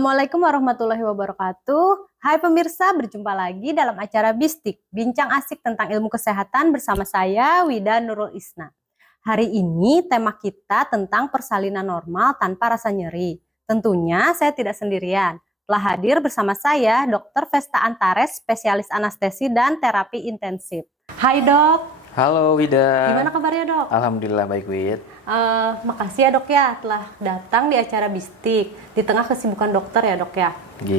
Assalamualaikum warahmatullahi wabarakatuh. Hai pemirsa, berjumpa lagi dalam acara Bistik, bincang asik tentang ilmu kesehatan bersama saya, Wida Nurul Isna. Hari ini tema kita tentang persalinan normal tanpa rasa nyeri. Tentunya saya tidak sendirian. Telah hadir bersama saya Dr. Vesta Antares, spesialis anestesi dan terapi intensif. Hai dok. Halo Wida. Gimana kabarnya dok? Alhamdulillah baik Wid. Makasih ya dok ya telah datang di acara Bistik di tengah kesibukan dokter ya dok ya.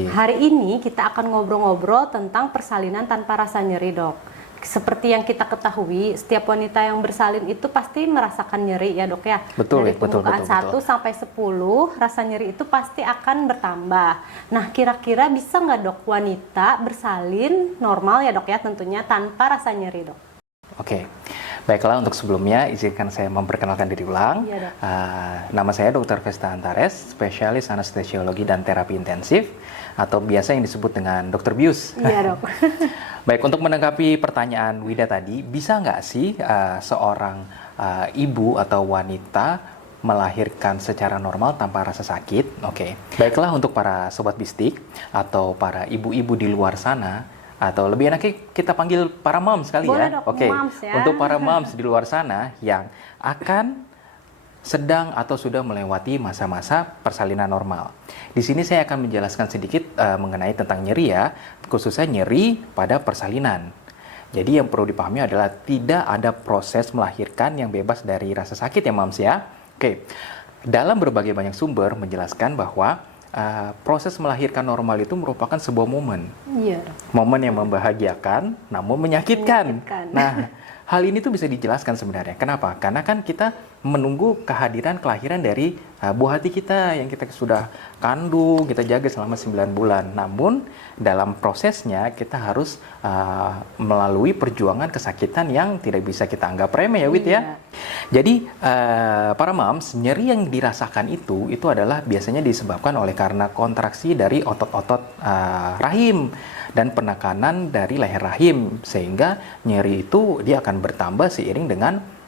Hari ini kita akan ngobrol-ngobrol tentang persalinan tanpa rasa nyeri dok. Seperti yang kita ketahui, setiap wanita yang bersalin itu pasti merasakan nyeri ya dok ya. Betul. Dari pembukaan 1 sampai 10, rasa nyeri itu pasti akan bertambah. Nah kira-kira bisa nggak dok wanita bersalin normal ya dok ya, tentunya tanpa rasa nyeri dok? Oke, baiklah, untuk sebelumnya izinkan saya memperkenalkan diri ulang. Iya, Nama saya Dr. Vesta Antares, spesialis anestesiologi dan terapi intensif, atau biasa yang disebut dengan Dr. Bius. Iya dok. Baik, untuk menanggapi pertanyaan Wida tadi, bisa nggak sih seorang ibu atau wanita melahirkan secara normal tanpa rasa sakit? Oke, baiklah, untuk para sobat bistik atau para ibu-ibu di luar sana, atau lebih enaknya kita panggil para moms kali ya. Oke, ya. Untuk para moms di luar sana yang akan sedang atau sudah melewati masa-masa persalinan normal. Di sini saya akan menjelaskan sedikit mengenai tentang nyeri ya, khususnya nyeri pada persalinan. Jadi yang perlu dipahami adalah tidak ada proses melahirkan yang bebas dari rasa sakit ya moms ya. Oke, dalam berbagai banyak sumber menjelaskan bahwa proses melahirkan normal itu merupakan sebuah momen. Iya. Momen yang membahagiakan namun menyakitkan. Nah, hal ini tuh bisa dijelaskan sebenarnya. Kenapa? Karena kan kita menunggu kehadiran kelahiran dari buah hati kita yang kita sudah kandung, kita jaga selama 9 bulan. Namun dalam prosesnya kita harus melalui perjuangan kesakitan yang tidak bisa kita anggap remeh ya Wid ya. Jadi para moms, nyeri yang dirasakan itu adalah biasanya disebabkan oleh karena kontraksi dari otot-otot rahim dan penekanan dari leher rahim, sehingga nyeri itu dia akan bertambah seiring dengan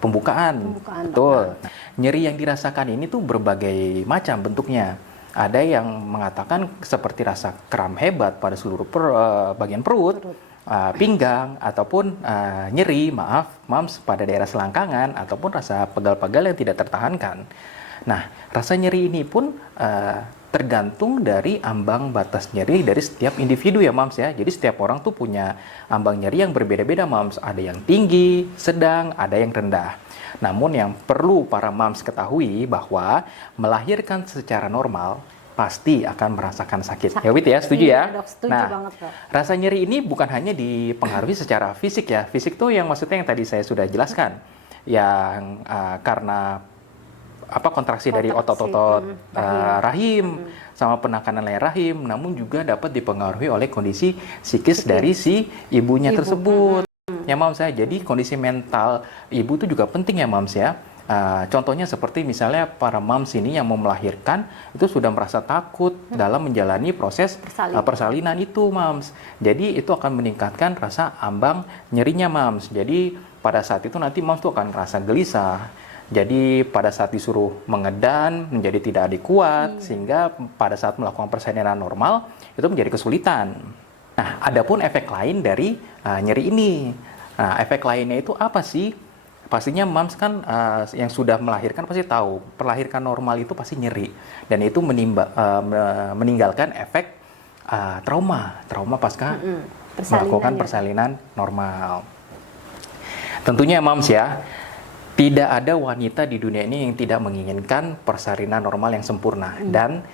pembukaan. Betul. Nah, nyeri yang dirasakan ini tuh berbagai macam bentuknya. Ada yang mengatakan seperti rasa kram hebat pada seluruh bagian perut, pinggang, ataupun nyeri, moms, pada daerah selangkangan, ataupun rasa pegal-pegal yang tidak tertahankan. Nah, rasa nyeri ini pun tergantung dari ambang batas nyeri dari setiap individu ya moms ya. Jadi setiap orang tuh punya ambang nyeri yang berbeda-beda moms. Ada yang tinggi, sedang, ada yang rendah. Namun yang perlu para moms ketahui bahwa melahirkan secara normal pasti akan merasakan sakit. Ya Wid ya, setuju ya? Dok, setuju banget, dok. Rasa nyeri ini bukan hanya dipengaruhi secara fisik ya. Fisik tuh yang maksudnya yang tadi saya sudah jelaskan. Yang karena kontraksi dari otot-otot rahim sama penekanan leher rahim, namun juga dapat dipengaruhi oleh kondisi psikis dari si ibunya tersebut. Ya moms ya, jadi kondisi mental ibu itu juga penting ya moms ya. Contohnya seperti misalnya para moms ini yang mau melahirkan itu sudah merasa takut dalam menjalani proses persalinan itu moms. Jadi itu akan meningkatkan rasa ambang nyerinya moms. Jadi pada saat itu nanti moms tuh akan merasa gelisah. Jadi pada saat disuruh mengedan menjadi tidak adekuat, sehingga pada saat melakukan persalinan normal itu menjadi kesulitan. Nah, adapun efek lain dari nyeri ini. Nah, efek lainnya itu apa sih? Pastinya moms kan yang sudah melahirkan pasti tahu, melahirkan normal itu pasti nyeri. Dan itu meninggalkan efek trauma pasca melakukan persalinan normal. Tentunya moms ya, tidak ada wanita di dunia ini yang tidak menginginkan persalinan normal yang sempurna dan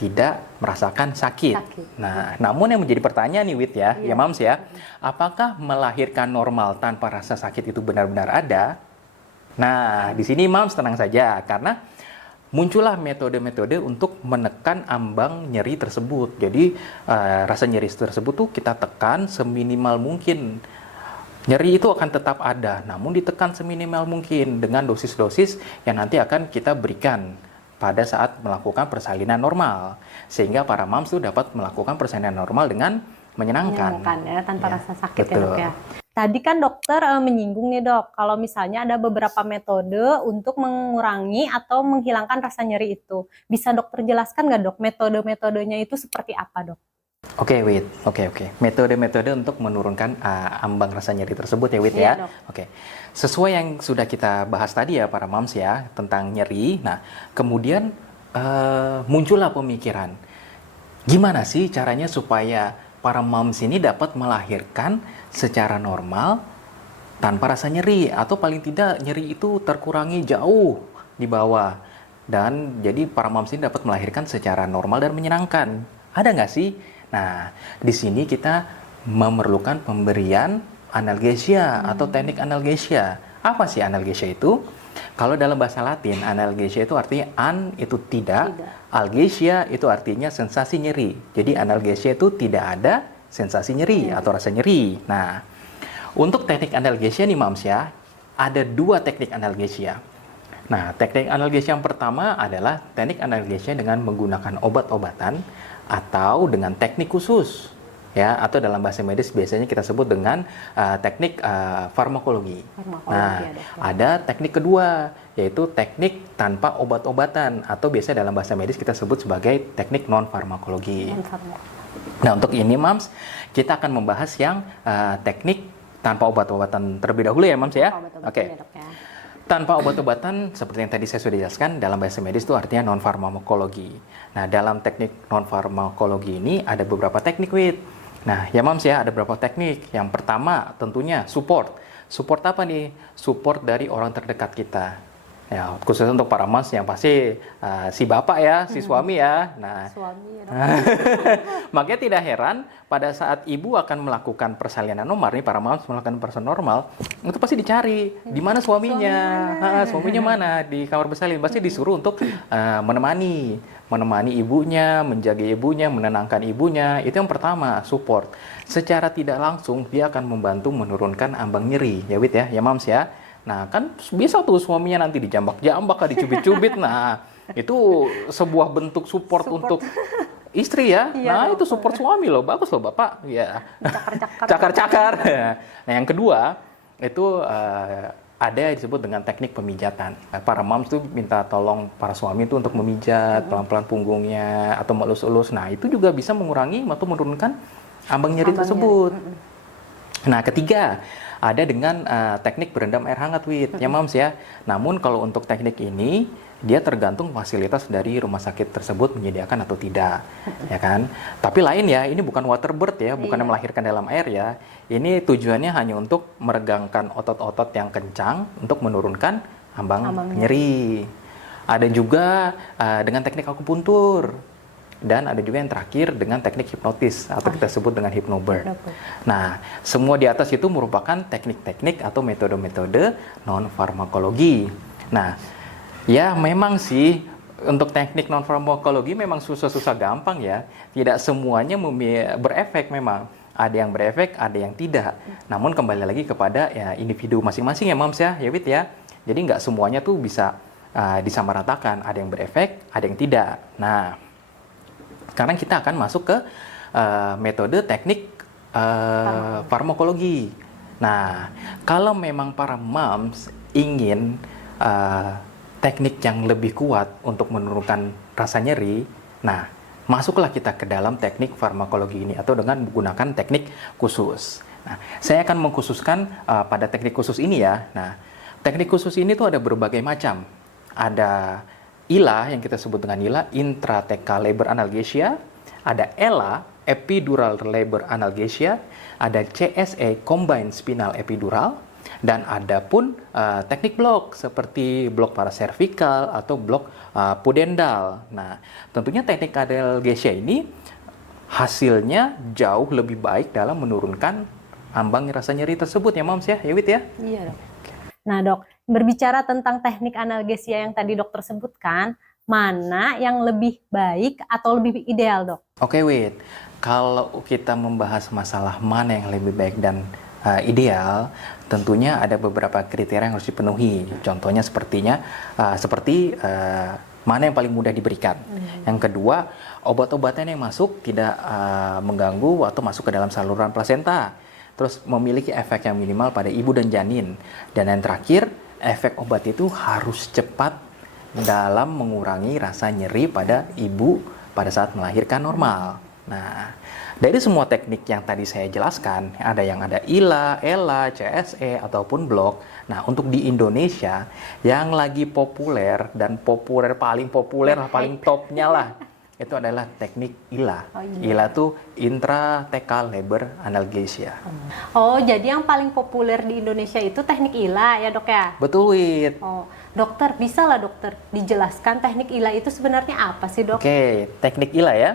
tidak merasakan sakit. Nah, namun yang menjadi pertanyaan nih Wid ya, ya moms ya, apakah melahirkan normal tanpa rasa sakit itu benar-benar ada? Nah, di sini moms tenang saja, karena muncullah metode-metode untuk menekan ambang nyeri tersebut. Jadi rasa nyeri tersebut tuh kita tekan seminimal mungkin. Nyeri itu akan tetap ada, namun ditekan seminimal mungkin dengan dosis-dosis yang nanti akan kita berikan pada saat melakukan persalinan normal. Sehingga para moms itu dapat melakukan persalinan normal dengan menyenangkan ya, tanpa rasa sakit. betul. Ya dok ya. Tadi kan dokter menyinggung nih dok, kalau misalnya ada beberapa metode untuk mengurangi atau menghilangkan rasa nyeri itu. Bisa dokter jelaskan nggak dok, metode-metodenya itu seperti apa dok? Oke, Wit. Oke. Metode-metode untuk menurunkan ambang rasa nyeri tersebut ya, Wit Iya, ya. dok. Oke. Sesuai yang sudah kita bahas tadi ya, para moms ya, tentang nyeri. Nah, kemudian muncullah pemikiran, gimana sih caranya supaya para moms ini dapat melahirkan secara normal tanpa rasa nyeri, atau paling tidak nyeri itu terkurangi jauh di bawah, dan jadi para moms ini dapat melahirkan secara normal dan menyenangkan. Ada nggak sih? Nah, di sini kita memerlukan pemberian analgesia atau teknik analgesia. Apa sih analgesia itu? Kalau dalam bahasa Latin, analgesia itu artinya an itu tidak, algesia itu artinya sensasi nyeri. Jadi analgesia itu tidak ada sensasi nyeri atau rasa nyeri. Nah, untuk teknik analgesia nih Mams ya, ada 2 teknik analgesia. Nah, teknik analgesia yang pertama adalah teknik analgesia dengan menggunakan obat-obatan atau dengan teknik khusus. Ya, atau dalam bahasa medis biasanya kita sebut dengan teknik farmakologi. Nah, ada teknik kedua, yaitu teknik tanpa obat-obatan atau biasa dalam bahasa medis kita sebut sebagai teknik non-farmakologi. Nah, untuk ini Mams, kita akan membahas yang teknik tanpa obat-obatan terlebih dahulu ya Mams ya. Oke. Tanpa obat-obatan, seperti yang tadi saya sudah jelaskan, dalam bahasa medis itu artinya non-farmakologi. Nah, dalam teknik non-farmakologi ini ada beberapa teknik, Wit. Nah, ya Mams ya, ada beberapa teknik. Yang pertama tentunya support. Support apa nih? Support dari orang terdekat kita. Ya, khususnya untuk para moms yang pasti si bapak ya, si suami ya. Nah, Suami ya dok. makanya tidak heran pada saat ibu akan melakukan persalinan normal nih, para moms melakukan persalinan normal, itu pasti dicari di mana suaminya. Suaminya mana? Di kamar bersalin. Pasti disuruh untuk menemani ibunya, menjaga ibunya, menenangkan ibunya. Itu yang pertama, support. Secara tidak langsung dia akan membantu menurunkan ambang nyeri, ya Wit ya, ya Moms ya. Nah, kan bisa tuh suaminya nanti dijambak-jambak, dicubit-cubit. Nah, itu sebuah bentuk support untuk istri ya. Iya, nah, dong. itu support suami loh. Bagus loh, Bapak. Ya. Cakar-cakar. Cakar-cakar. Nah, yang kedua, itu ada yang disebut dengan teknik pemijatan. Para moms tuh minta tolong para suami itu untuk memijat pelan-pelan punggungnya atau melus-elus. Nah, itu juga bisa mengurangi atau menurunkan ambang nyeri tersebut. Nah, ketiga, ada dengan teknik berendam air hangat, Wit, ya Moms ya. Namun kalau untuk teknik ini, dia tergantung fasilitas dari rumah sakit tersebut menyediakan atau tidak, ya kan. Tapi lain ya, ini bukan waterbird ya, bukan melahirkan dalam air ya. Ini tujuannya hanya untuk meregangkan otot-otot yang kencang untuk menurunkan ambang nyeri. Ada juga dengan teknik akupuntur. Dan ada juga yang terakhir dengan teknik hipnotis atau kita sebut dengan hypnobird. Nah, semua di atas itu merupakan teknik-teknik atau metode-metode non-farmakologi. Nah, ya memang sih untuk teknik non-farmakologi memang susah-susah gampang ya. Tidak semuanya berefek memang. Ada yang berefek, ada yang tidak. Namun kembali lagi kepada ya individu masing-masing ya Moms ya, Wit ya. Jadi nggak semuanya tuh bisa disamaratakan. Ada yang berefek, ada yang tidak. Nah, sekarang kita akan masuk ke metode teknik farmakologi. Nah, kalau memang para moms ingin teknik yang lebih kuat untuk menurunkan rasa nyeri, nah, masuklah kita ke dalam teknik farmakologi ini atau dengan menggunakan teknik khusus. Nah, saya akan mengkhususkan pada teknik khusus ini ya. Nah, teknik khusus ini tuh ada berbagai macam. Ada ILA yang kita sebut dengan ILA, intrathecal labor analgesia, ada ELA, epidural labor analgesia, ada CSE, combined spinal epidural, dan ada pun teknik blok seperti blok paracervical atau blok pudendal. Nah, tentunya teknik analgesia ini hasilnya jauh lebih baik dalam menurunkan ambang rasa nyeri tersebut ya Moms ya, Wit ya? Iya dok. Nah dok, berbicara tentang teknik analgesia yang tadi dokter sebutkan, mana yang lebih baik atau lebih ideal dok? Oke Wit, kalau kita membahas masalah mana yang lebih baik dan ideal, tentunya ada beberapa kriteria yang harus dipenuhi. Contohnya seperti mana yang paling mudah diberikan. Yang kedua, obat-obatan yang masuk tidak mengganggu atau masuk ke dalam saluran plasenta. terus memiliki efek yang minimal pada ibu dan janin. Dan yang terakhir, efek obat itu harus cepat dalam mengurangi rasa nyeri pada ibu pada saat melahirkan normal. Nah, dari semua teknik yang tadi saya jelaskan, ada yang ada ILA, ELA, CSE, ataupun blok. Nah, untuk di Indonesia, yang lagi populer dan paling populer, paling topnya lah, itu adalah teknik ILA. Oh, iya. ILA itu intrathecal labor analgesia. Oh, jadi yang paling populer di Indonesia itu teknik ILA ya dok ya? Betul, Wit. Oh, dokter, bisa lah dokter dijelaskan teknik ILA itu sebenarnya apa sih dok? Oke, teknik ILA ya.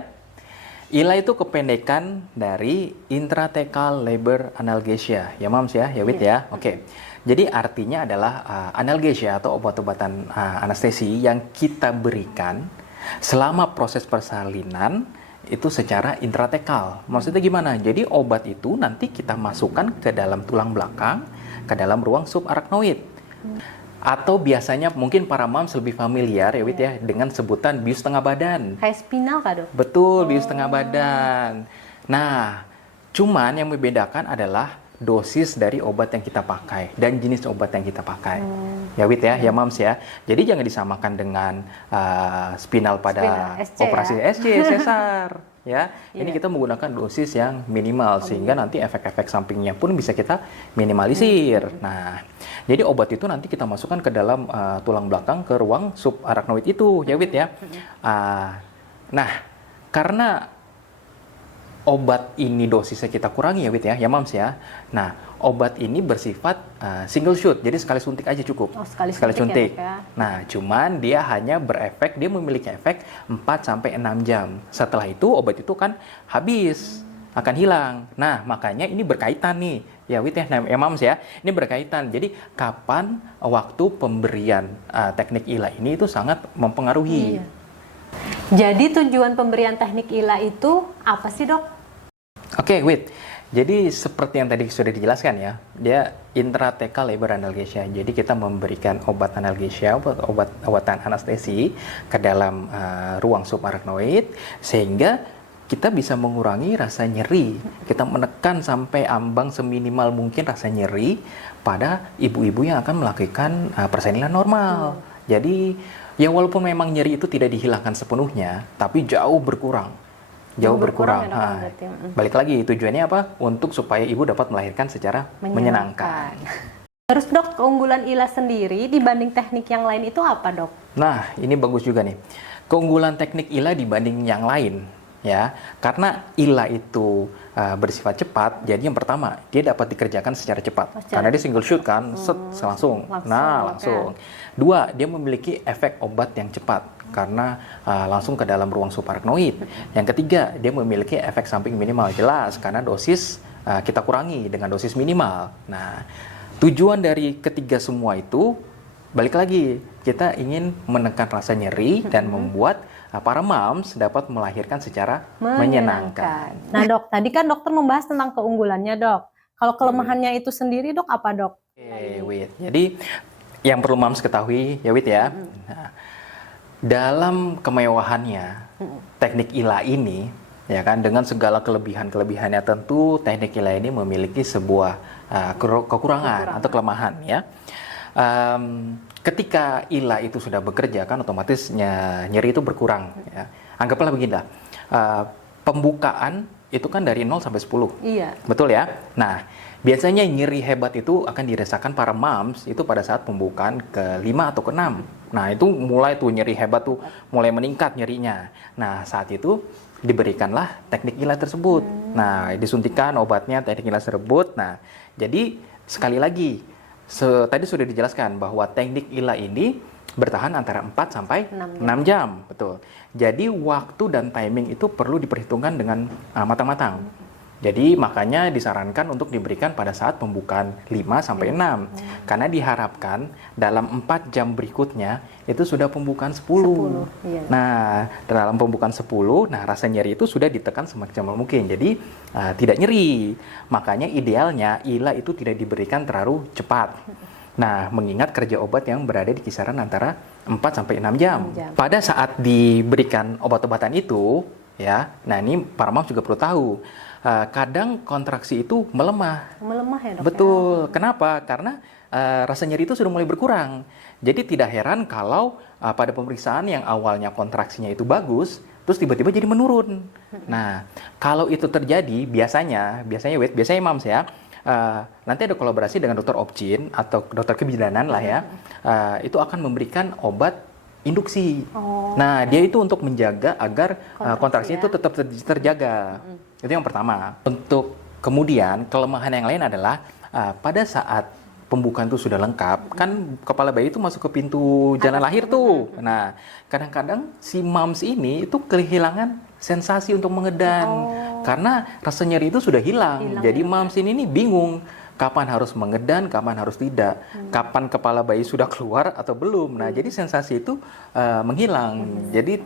ILA itu kependekan dari intrathecal labor analgesia. Ya, Mams ya, Wit ya. Oke. Jadi artinya adalah analgesia atau obat-obatan anestesi yang kita berikan selama proses persalinan itu secara intratekal. Maksudnya gimana? Jadi obat itu nanti kita masukkan ke dalam tulang belakang, ke dalam ruang subarachnoid. Atau biasanya mungkin para moms lebih familiar ya Wit ya dengan sebutan bius tengah badan. Kayak spinal kah dok? Betul, bius tengah badan. Nah, cuman yang membedakan adalah dosis dari obat yang kita pakai dan jenis obat yang kita pakai. Ya Wit ya, ya Mams ya. Jadi jangan disamakan dengan spinal pada SC, operasi ya? SC, sesar. Ya, ini kita menggunakan dosis yang minimal sehingga nanti efek-efek sampingnya pun bisa kita minimalisir. Nah, jadi obat itu nanti kita masukkan ke dalam tulang belakang ke ruang subarachnoid itu, ya Wit ya. Nah, karena obat ini dosisnya kita kurangi ya Wit ya, ya Mams ya. Nah, obat ini bersifat single shoot, jadi sekali suntik aja cukup. Oh, sekali suntik. Ya. Nah, cuman dia hanya berefek, dia memiliki efek 4-6 jam. Setelah itu obat itu kan habis, akan hilang. Nah, makanya ini berkaitan nih, ya Wit ya, ya Mams ya. Ini berkaitan. Jadi kapan waktu pemberian teknik ILA ini itu sangat mempengaruhi. Iya. Jadi tujuan pemberian teknik ILA itu apa sih dok? Oke, Wit. Jadi seperti yang tadi sudah dijelaskan ya, dia intrathecal labor analgesia. Jadi kita memberikan obat analgesia, obatan anestesi ke dalam ruang subarachnoid sehingga kita bisa mengurangi rasa nyeri. Kita menekan sampai ambang seminimal mungkin rasa nyeri pada ibu-ibu yang akan melakukan persalinan normal. Jadi ya walaupun memang nyeri itu tidak dihilangkan sepenuhnya, tapi jauh berkurang. Jauh berkurang. Ya, balik lagi tujuannya apa? Untuk supaya ibu dapat melahirkan secara menyenangkan. Terus dok, keunggulan ILA sendiri dibanding teknik yang lain itu apa dok? Nah, ini bagus juga nih. Keunggulan teknik ILA dibanding yang lain ya, karena ILA itu bersifat cepat. Jadi yang pertama, dia dapat dikerjakan secara cepat. Karena dia single shoot kan, langsung. Langsung. Dua, dia memiliki efek obat yang cepat karena langsung ke dalam ruang subarachnoid. Yang ketiga, dia memiliki efek samping minimal, jelas karena dosis kita kurangi dengan dosis minimal. Nah, tujuan dari ketiga semua itu balik lagi, kita ingin menekan rasa nyeri dan membuat para moms dapat melahirkan secara menyenangkan. Nah dok, tadi kan dokter membahas tentang keunggulannya dok. Kalau kelemahannya itu sendiri dok apa dok? Oke, Wit. Jadi yang perlu moms ketahui ya Wit ya. Nah, dalam kemewahannya teknik ILA ini ya kan dengan segala kelebihannya tentu teknik ILA ini memiliki sebuah kekurangan atau kelemahan ya. Ketika ILA itu sudah bekerja kan otomatis nyeri itu berkurang ya. Anggaplah beginilah. Pembukaan itu kan dari 0 sampai 10. Iya. Betul ya? Nah, biasanya nyeri hebat itu akan dirasakan para moms itu pada saat pembukaan ke-5 atau ke-6. Nah, itu mulai tuh nyeri hebat tuh mulai meningkat nyerinya. Nah, saat itu diberikanlah teknik ILA tersebut. Nah, disuntikan obatnya teknik ILA tersebut. Nah, jadi sekali lagi tadi sudah dijelaskan bahwa teknik ILA ini bertahan antara 4 sampai 6 jam. Betul. Jadi waktu dan timing itu perlu diperhitungkan dengan matang-matang. Jadi makanya disarankan untuk diberikan pada saat pembukaan 5 sampai 6. Karena diharapkan dalam 4 jam berikutnya itu sudah pembukaan 10. Iya. Nah, dalam pembukaan 10, nah rasa nyeri itu sudah ditekan semaksimal mungkin. Jadi tidak nyeri. Makanya idealnya ILA itu tidak diberikan terlalu cepat. Nah, mengingat kerja obat yang berada di kisaran antara 4 sampai 6 jam. Pada saat diberikan obat-obatan itu, ya, nah ini para moms juga perlu tahu, kadang kontraksi itu melemah. Melemah ya, Dok? Betul. Kenapa? Karena rasa nyeri itu sudah mulai berkurang. Jadi tidak heran kalau pada pemeriksaan yang awalnya kontraksinya itu bagus, terus tiba-tiba jadi menurun. Nah, kalau itu terjadi biasanya Mams ya, nanti ada kolaborasi dengan dokter obgyn atau dokter kebidanan lah ya, itu akan memberikan obat induksi. Nah, dia itu untuk menjaga agar kontraksi itu tetap terjaga. Itu yang pertama. Untuk kemudian kelemahan yang lain adalah pada saat pembukaan itu sudah lengkap, kan kepala bayi itu masuk ke pintu jalan lahir tuh. Nah, kadang-kadang si mams ini itu kehilangan sensasi untuk mengedan karena rasa nyeri itu sudah hilang. Jadi mams ini nih bingung kapan harus mengedan, kapan harus tidak, kapan kepala bayi sudah keluar atau belum. Nah, jadi sensasi itu menghilang. Jadi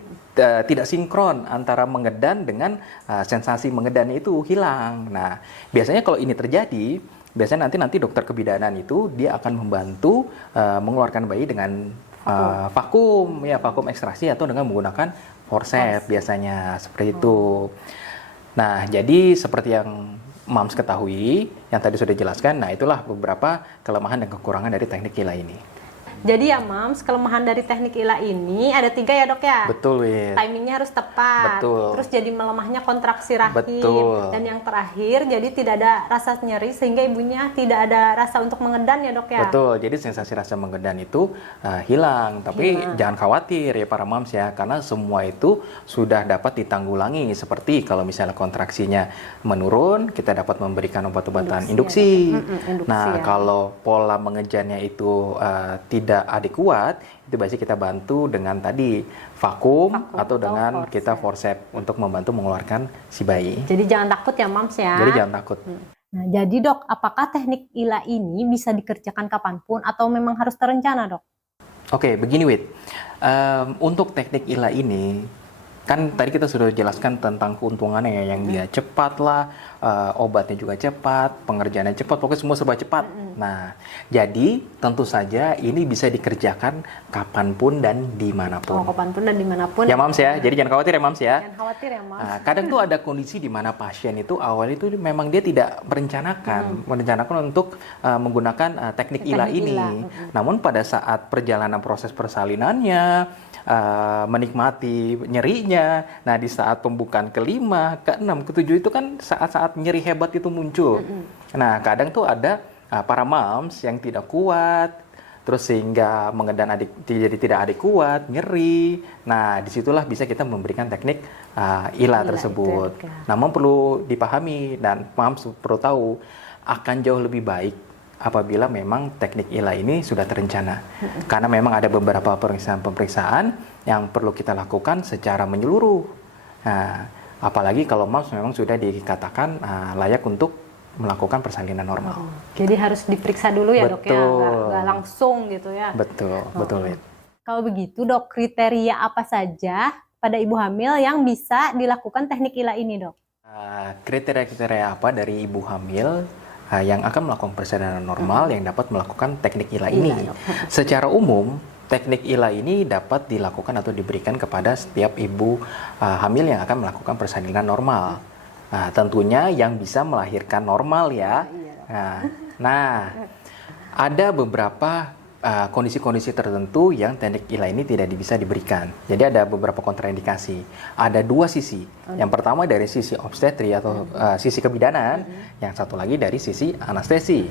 tidak sinkron antara mengedan dengan sensasi mengedan itu hilang. Nah, biasanya kalau ini terjadi, biasanya nanti dokter kebidanan itu dia akan membantu mengeluarkan bayi dengan vakum ekstraksi atau dengan menggunakan forceps biasanya seperti itu. Nah, jadi seperti yang Mams ketahui, yang tadi sudah dijelaskan, nah itulah beberapa kelemahan dan kekurangan dari teknik ILA ini. Jadi ya Mams, kelemahan dari teknik ILA ini ada 3 ya Dok ya? Betul, Wit. Timingnya harus tepat. Betul. Terus jadi melemahnya kontraksi rahim. Betul. Dan yang terakhir, jadi tidak ada rasa nyeri sehingga ibunya tidak ada rasa untuk mengedan ya Dok ya? Betul, jadi sensasi rasa mengedan itu hilang. Tapi jangan khawatir ya para Mams ya, karena semua itu sudah dapat ditanggulangi. Seperti kalau misalnya kontraksinya menurun, kita dapat memberikan obat-obatan induksi. Nah, kalau pola mengejannya itu tidak adekuat, itu biasanya kita bantu dengan tadi vakum atau dengan kita forceps untuk membantu mengeluarkan si bayi. Jadi jangan takut ya Mams ya. Jadi jangan takut. Nah, jadi Dok, apakah teknik ILA ini bisa dikerjakan kapanpun atau memang harus terencana Dok? Oke, begini Wit. Untuk teknik ILA ini, kan tadi kita sudah jelaskan tentang keuntungannya ya, yang dia cepat lah, obatnya juga cepat, pengerjaannya cepat, pokoknya semua serba cepat. Nah, jadi tentu saja ini bisa dikerjakan kapanpun dan dimanapun. Kapanpun dan dimanapun. Ya Mams ya, jadi jangan khawatir ya Mams ya. Jangan khawatir ya Mams. Kadang tuh ada kondisi di mana pasien itu awalnya itu memang dia tidak merencanakan untuk menggunakan teknik ILA ini. Namun pada saat perjalanan proses persalinannya, menikmati nyerinya. Nah, di saat pembukaan ke-5, ke-6, ke-7 itu kan saat-saat nyeri hebat itu muncul. Nah, kadang tuh ada para moms yang tidak kuat, terus sehingga mengedan jadi tidak adekuat, nyeri. Nah, disitulah bisa kita memberikan teknik ILA tersebut. Namun perlu dipahami dan moms perlu tahu, akan jauh lebih baik apabila memang teknik ILA ini sudah terencana. Karena memang ada beberapa pemeriksaan yang perlu kita lakukan secara menyeluruh. Nah, apalagi kalau moms memang sudah dikatakan layak untuk melakukan persalinan normal. Jadi harus diperiksa dulu ya Dok ya, nggak langsung gitu ya. Betul, betul. Kalau begitu Dok, kriteria apa saja pada ibu hamil yang bisa dilakukan teknik ILA ini Dok? Kriteria-kriteria apa dari ibu hamil yang akan melakukan persalinan normal yang dapat melakukan teknik ILA ini? Secara umum, teknik ILA ini dapat dilakukan atau diberikan kepada setiap ibu hamil yang akan melakukan persalinan normal. Nah, tentunya yang bisa melahirkan normal ya. Nah, ada beberapa kondisi-kondisi tertentu yang teknik ILA ini tidak bisa diberikan. Jadi ada beberapa kontraindikasi. Ada 2 sisi. Yang pertama dari sisi obstetri atau sisi kebidanan, yang satu lagi dari sisi anestesi.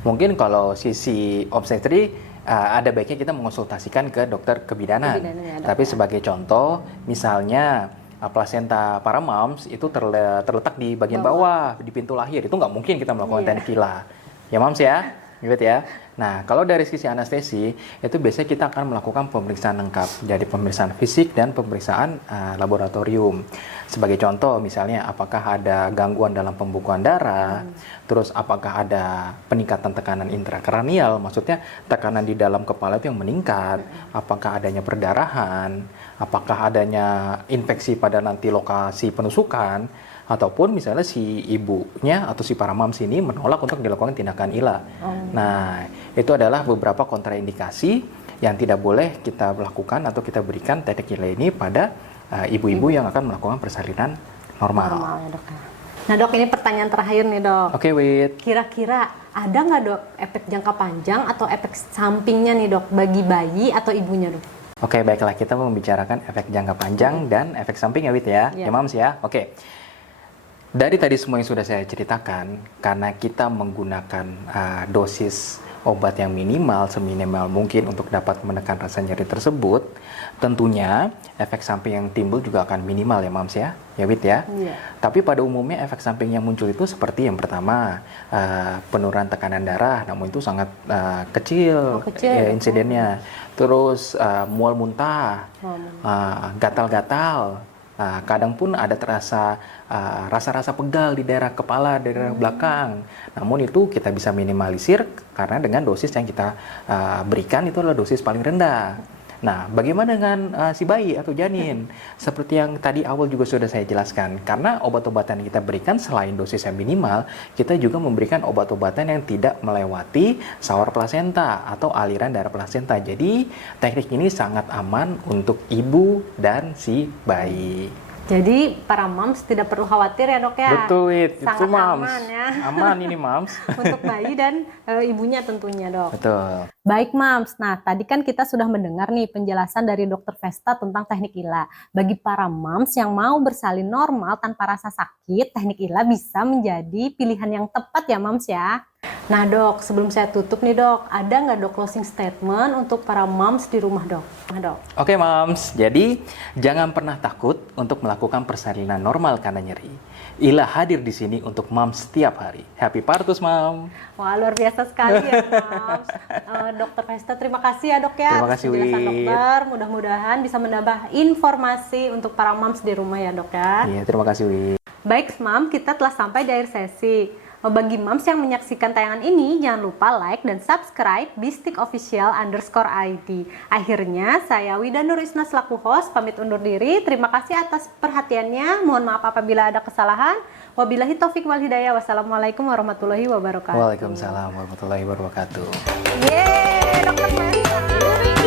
Mungkin kalau sisi obstetri ada baiknya kita mengonsultasikan ke dokter kebidanan. Tapi sebagai contoh, misalnya plasenta para moms itu terletak di bagian bawah, di pintu lahir. Itu nggak mungkin kita melakukan teknik ILA. Ya moms ya, gitu ya. Nah, kalau dari sisi anestesi, itu biasanya kita akan melakukan pemeriksaan lengkap. Jadi pemeriksaan fisik dan pemeriksaan laboratorium. Sebagai contoh, misalnya apakah ada gangguan dalam pembukuan darah, terus apakah ada peningkatan tekanan intrakranial, maksudnya tekanan di dalam kepala itu yang meningkat, apakah adanya perdarahan, apakah adanya infeksi pada nanti lokasi penusukan, ataupun misalnya si ibunya atau si para moms ini menolak untuk dilakukan tindakan ILA. Nah, itu adalah beberapa kontraindikasi yang tidak boleh kita lakukan atau kita berikan teknik ILA ini pada ibu-ibu yang akan melakukan persalinan normal. Nah dok, ini pertanyaan terakhir nih dok. Oke, Wid. Kira-kira ada nggak dok efek jangka panjang atau efek sampingnya nih dok bagi bayi atau ibunya dok? Oke, baiklah, kita membicarakan efek jangka panjang dan efek samping ya, Wid ya. Iya. Ya, Mams ya. Oke. Dari tadi semua yang sudah saya ceritakan, karena kita menggunakan dosis obat yang minimal, seminimal mungkin untuk dapat menekan rasa nyeri tersebut, tentunya efek samping yang timbul juga akan minimal ya, Mams ya. Ya, Wid ya. Iya. Tapi pada umumnya efek samping yang muncul itu seperti yang pertama, penurunan tekanan darah, namun itu sangat kecil, kecil. ya, insidennya. Terus mual muntah, gatal-gatal. Kadang pun ada terasa rasa-rasa pegal di daerah kepala, daerah belakang. Namun itu kita bisa minimalisir karena dengan dosis yang kita berikan itu adalah dosis paling rendah. Nah, bagaimana dengan si bayi atau janin? Seperti yang tadi awal juga sudah saya jelaskan, karena obat-obatan yang kita berikan selain dosis yang minimal, kita juga memberikan obat-obatan yang tidak melewati saur plasenta atau aliran darah plasenta. Jadi, teknik ini sangat aman untuk ibu dan si bayi. Jadi para moms tidak perlu khawatir ya dok ya. Betul, Wid. Sangat Itu, Mams. aman ya. Aman ini, Mams. Untuk bayi dan ibunya tentunya dok. Betul. Baik Mams, nah tadi kan kita sudah mendengar nih penjelasan dari Dokter Vesta tentang teknik ILA. Bagi para Mams yang mau bersalin normal tanpa rasa sakit, teknik ILA bisa menjadi pilihan yang tepat ya Mams ya. Nah dok, sebelum saya tutup nih dok, ada nggak dok closing statement untuk para Mams di rumah dok? Nah, dok. Oke, Mams, jadi jangan pernah takut untuk melakukan persalinan normal karena nyeri. ILA hadir di sini untuk Mams setiap hari. Happy Partus, Mam. Wah luar biasa sekali ya Mams. Dokter Vesta terima kasih ya dok ya. Terima kasih, penjelasan Wid. dokter. Mudah-mudahan bisa menambah informasi untuk para Mams di rumah ya dok ya. Iya, terima kasih, Wid. Baik Mam, kita telah sampai di akhir sesi. Bagi Mams yang menyaksikan tayangan ini, jangan lupa like dan subscribe bistik_official_id. Akhirnya, saya Wida Nur Isna selaku host, pamit undur diri. Terima kasih atas perhatiannya. Mohon maaf apabila ada kesalahan. Wabillahi taufik wal hidayah. Wassalamualaikum warahmatullahi wabarakatuh. Waalaikumsalam warahmatullahi wabarakatuh. Yeay, Dokter Vesta.